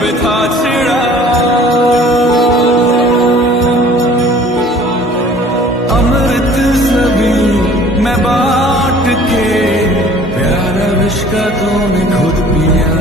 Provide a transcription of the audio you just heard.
पे था छिड़ा। अमृत सभी मैं बांट के, प्यारा विश्व का तूने खुद पिया।